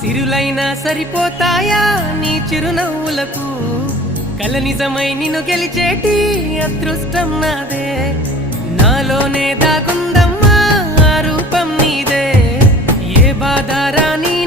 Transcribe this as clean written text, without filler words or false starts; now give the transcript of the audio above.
సిరులైనా సరిపోతాయా నీ చిరునవ్వులకు కల నిజమై నిన్ను గెలిచేటి అదృష్టం నాదే నాలోనే దాగుందమ్మా ఆ రూపం నీదే ఏ బాధ రాని